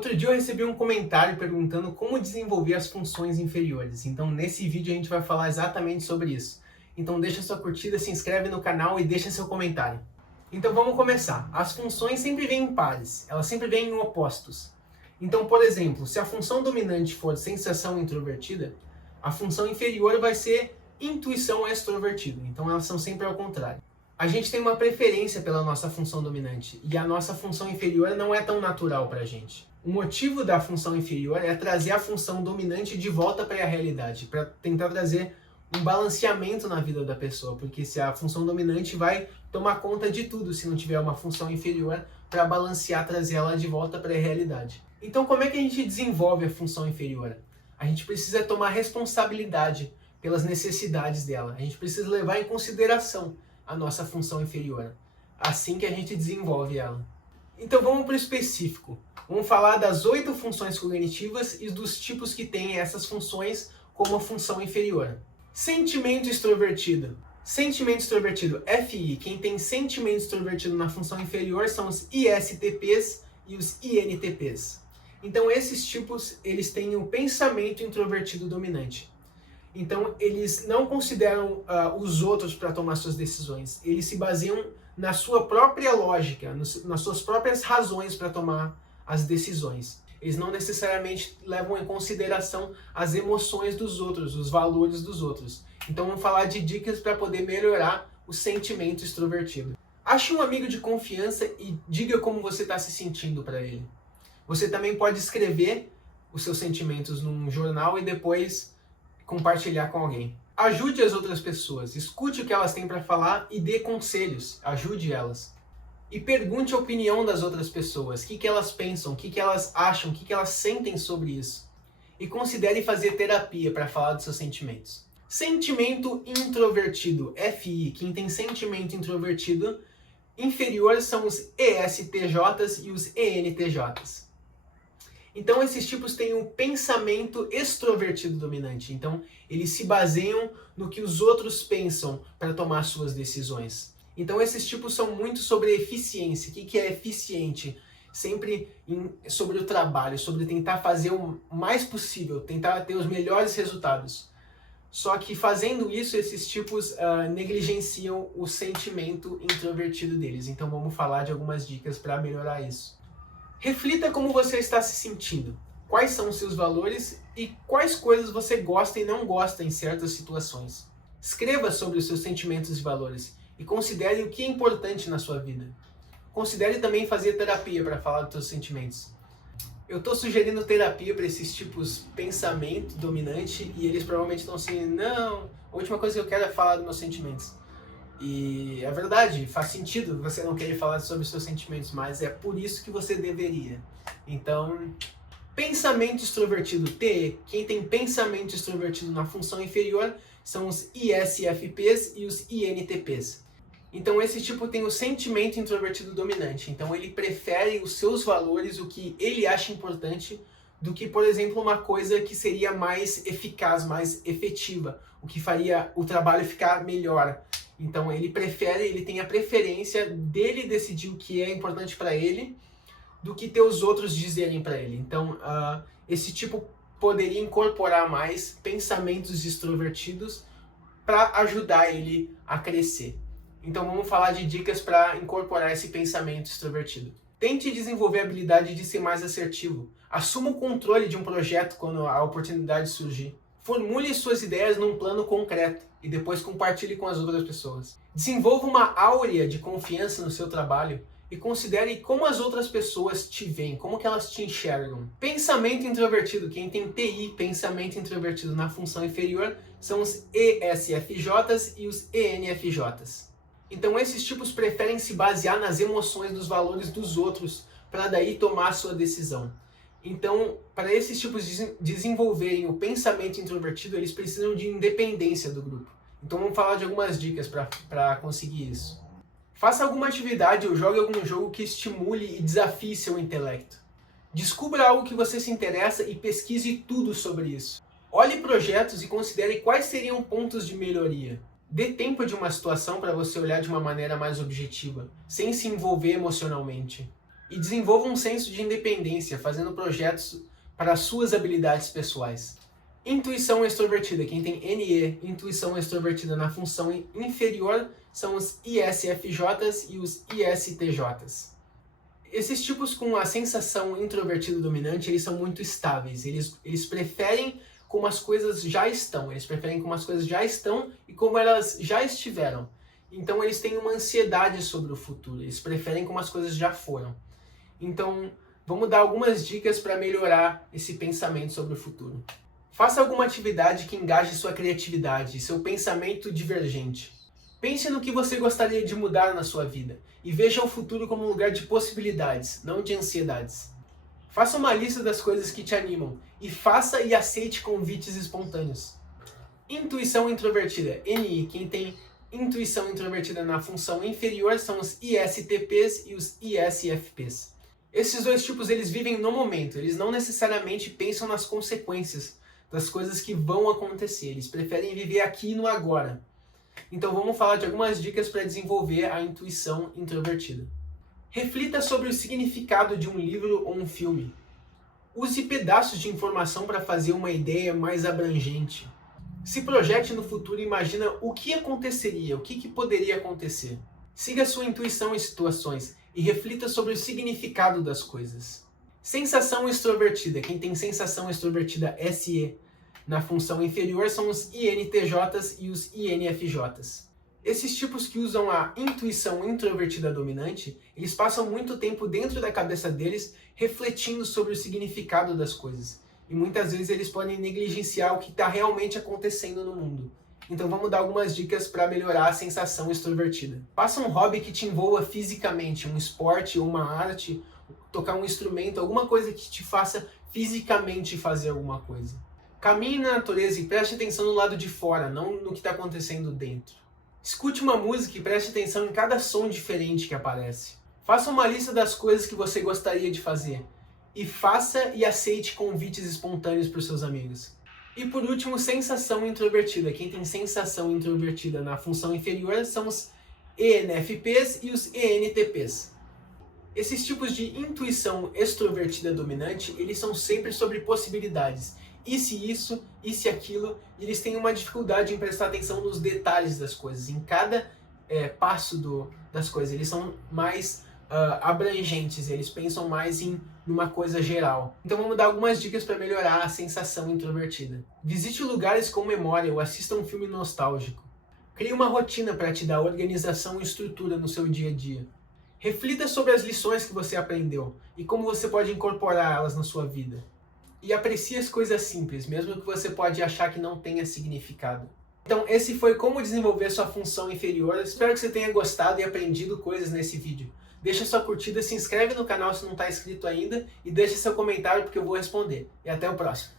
Outro dia eu recebi um comentário perguntando como desenvolver as funções inferiores. Então nesse vídeo a gente vai falar exatamente sobre isso. Então deixa sua curtida, se inscreve no canal e deixa seu comentário. Então vamos começar. As funções sempre vêm em pares, elas sempre vêm em opostos. Então, por exemplo, se a função dominante for sensação introvertida, a função inferior vai ser intuição extrovertida. Então elas são sempre ao contrário. A gente tem uma preferência pela nossa função dominante e a nossa função inferior não é tão natural para a gente. O motivo da função inferior é trazer a função dominante de volta para a realidade, para tentar trazer um balanceamento na vida da pessoa, porque se a função dominante vai tomar conta de tudo se não tiver uma função inferior para balancear, trazer ela de volta para a realidade. Então como é que a gente desenvolve a função inferior? A gente precisa tomar responsabilidade pelas necessidades dela, a gente precisa levar em consideração a nossa função inferior, assim que a gente desenvolve ela. Então vamos para o específico. Vamos falar das 8 funções cognitivas e dos tipos que têm essas funções como a função inferior. Sentimento extrovertido. Sentimento extrovertido, FI. Quem tem sentimento extrovertido na função inferior são os ISTPs e os INTPs. Então esses tipos, eles têm o pensamento introvertido dominante. Então eles não consideram os outros para tomar suas decisões. Eles se baseiam na sua própria lógica, nas suas próprias razões para tomar as decisões. Eles não necessariamente levam em consideração as emoções dos outros, os valores dos outros. Então vamos falar de dicas para poder melhorar o sentimento extrovertido. Ache um amigo de confiança e diga como você está se sentindo para ele. Você também pode escrever os seus sentimentos num jornal e depois compartilhar com alguém. Ajude as outras pessoas, escute o que elas têm para falar e dê conselhos, ajude elas. E pergunte a opinião das outras pessoas, o que elas pensam, o que elas acham, o que elas sentem sobre isso. E considere fazer terapia para falar dos seus sentimentos. Sentimento introvertido, FI. Quem tem sentimento introvertido inferior são os ESTJs e os ENTJs. Então esses tipos têm um pensamento extrovertido dominante. Então eles se baseiam no que os outros pensam para tomar suas decisões. Então esses tipos são muito sobre eficiência. O que é eficiente? Sempre sobre o trabalho, sobre tentar fazer o mais possível, tentar ter os melhores resultados. Só que fazendo isso, esses tipos negligenciam o sentimento introvertido deles. Então vamos falar de algumas dicas para melhorar isso. Reflita como você está se sentindo, quais são os seus valores e quais coisas você gosta e não gosta em certas situações. Escreva sobre os seus sentimentos e valores e considere o que é importante na sua vida. Considere também fazer terapia para falar dos seus sentimentos. Eu estou sugerindo terapia para esses tipos pensamento dominante e eles provavelmente estão assim, não, a última coisa que eu quero é falar dos meus sentimentos. E é verdade, faz sentido você não querer falar sobre os seus sentimentos, mas é por isso que você deveria. Então, pensamento extrovertido T, quem tem pensamento extrovertido na função inferior são os ISFPs e os INTPs. Então esse tipo tem o sentimento introvertido dominante, então ele prefere os seus valores, o que ele acha importante, do que, por exemplo, uma coisa que seria mais eficaz, mais efetiva, o que faria o trabalho ficar melhor. Então ele tem a preferência dele decidir o que é importante para ele, do que ter os outros dizerem para ele. Então esse tipo poderia incorporar mais pensamentos extrovertidos para ajudar ele a crescer. Então vamos falar de dicas para incorporar esse pensamento extrovertido. Tente desenvolver a habilidade de ser mais assertivo. Assuma o controle de um projeto quando a oportunidade surgir. Formule suas ideias num plano concreto e depois compartilhe com as outras pessoas. Desenvolva uma áurea de confiança no seu trabalho e considere como as outras pessoas te veem, como que elas te enxergam. Pensamento introvertido, quem tem TI, pensamento introvertido na função inferior, são os ESFJs e os ENFJs. Então esses tipos preferem se basear nas emoções, dos valores dos outros, para daí tomar a sua decisão. Então, para esses tipos desenvolverem o pensamento introvertido, eles precisam de independência do grupo. Então vamos falar de algumas dicas para conseguir isso. Faça alguma atividade ou jogue algum jogo que estimule e desafie seu intelecto. Descubra algo que você se interessa e pesquise tudo sobre isso. Olhe projetos e considere quais seriam pontos de melhoria. Dê tempo de uma situação para você olhar de uma maneira mais objetiva, sem se envolver emocionalmente. E desenvolva um senso de independência, fazendo projetos para as suas habilidades pessoais. Intuição extrovertida. Quem tem NE, intuição extrovertida na função inferior, são os ISFJs e os ISTJs. Esses tipos com a sensação introvertida dominante, eles são muito estáveis. Eles preferem como as coisas já estão. Eles preferem como as coisas já estão e como elas já estiveram. Então eles têm uma ansiedade sobre o futuro. Eles preferem como as coisas já foram. Então, vamos dar algumas dicas para melhorar esse pensamento sobre o futuro. Faça alguma atividade que engaje sua criatividade, seu pensamento divergente. Pense no que você gostaria de mudar na sua vida e veja o futuro como um lugar de possibilidades, não de ansiedades. Faça uma lista das coisas que te animam e faça e aceite convites espontâneos. Intuição introvertida, NI. Quem tem intuição introvertida na função inferior são os ISTPs e os ISFPs. Esses dois tipos eles vivem no momento, eles não necessariamente pensam nas consequências das coisas que vão acontecer, eles preferem viver aqui e no agora. Então vamos falar de algumas dicas para desenvolver a intuição introvertida. Reflita sobre o significado de um livro ou um filme. Use pedaços de informação para fazer uma ideia mais abrangente. Se projete no futuro e imagina o que aconteceria, o que poderia acontecer. Siga sua intuição em situações e reflita sobre o significado das coisas. Sensação extrovertida. Quem tem sensação extrovertida SE na função inferior são os INTJs e os INFJs. Esses tipos que usam a intuição introvertida dominante, eles passam muito tempo dentro da cabeça deles refletindo sobre o significado das coisas. E muitas vezes eles podem negligenciar o que está realmente acontecendo no mundo. Então vamos dar algumas dicas para melhorar a sensação extrovertida. Faça um hobby que te envolva fisicamente, um esporte ou uma arte, tocar um instrumento, alguma coisa que te faça fisicamente fazer alguma coisa. Caminhe na natureza e preste atenção no lado de fora, não no que está acontecendo dentro. Escute uma música e preste atenção em cada som diferente que aparece. Faça uma lista das coisas que você gostaria de fazer. E faça e aceite convites espontâneos para os seus amigos. E por último, sensação introvertida. Quem tem sensação introvertida na função inferior são os ENFPs e os ENTPs. Esses tipos de intuição extrovertida dominante, eles são sempre sobre possibilidades. E se isso, e se aquilo, e eles têm uma dificuldade em prestar atenção nos detalhes das coisas, em cada passo das coisas. Eles são mais abrangentes, eles pensam mais em uma coisa geral. Então vamos dar algumas dicas para melhorar a sensação introvertida. Visite lugares com memória ou assista um filme nostálgico. Crie uma rotina para te dar organização e estrutura no seu dia a dia. Reflita sobre as lições que você aprendeu e como você pode incorporá-las na sua vida. E aprecie as coisas simples, mesmo que você pode achar que não tenha significado. Então esse foi como desenvolver sua função inferior. Espero que você tenha gostado e aprendido coisas nesse vídeo. Deixa sua curtida, se inscreve no canal se não está inscrito ainda e deixa seu comentário porque eu vou responder. E até o próximo.